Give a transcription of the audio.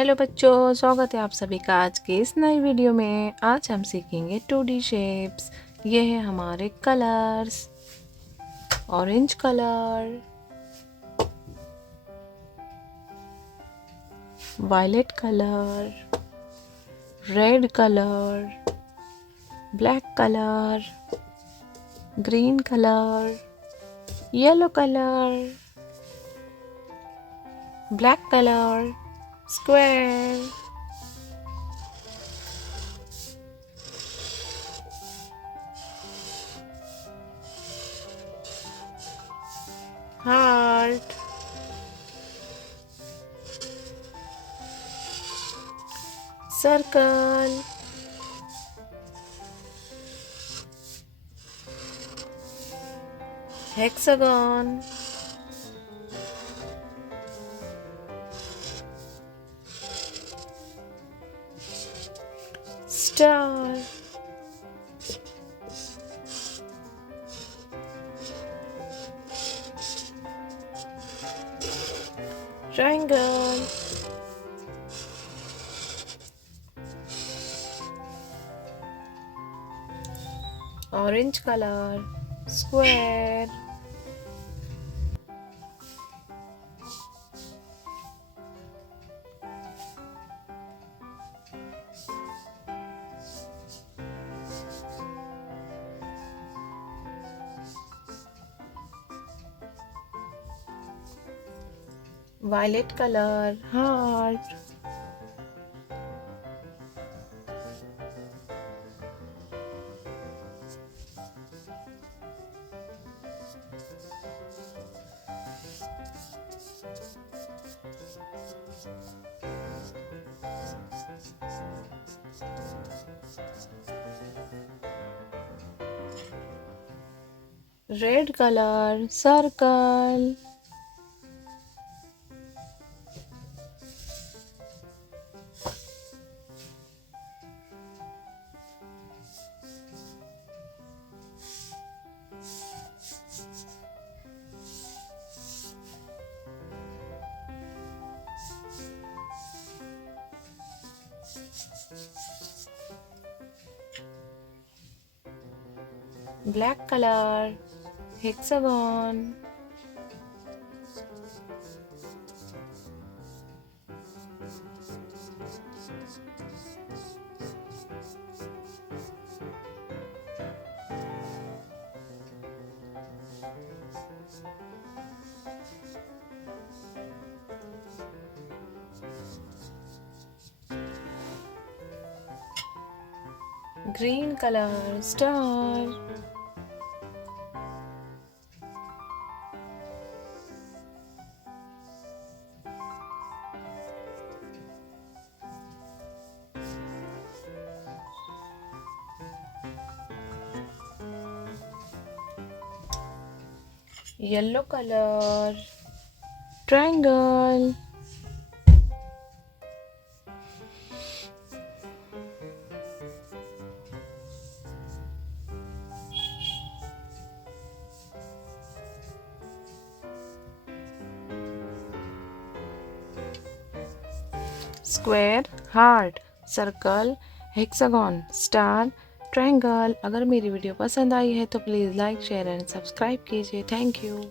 Hello बच्चों, स्वागत है आप सभी का आज के इस नई वीडियो में। आज हम सीखेंगे 2D शेप्स। ये है हमारे colours. Orange colour, violet colour, red colour, black colour, green colour, yellow colour, black colour, square, heart, circle, hexagon, star, triangle, orange color, square, violet color, heart, red color, circle, black color, hexagon, green color, star, yellow color, triangle, square, heart, circle, hexagon, star, triangle. अगर मेरी video पसंद आई है तो please like, share and subscribe कीजिए। Thank you.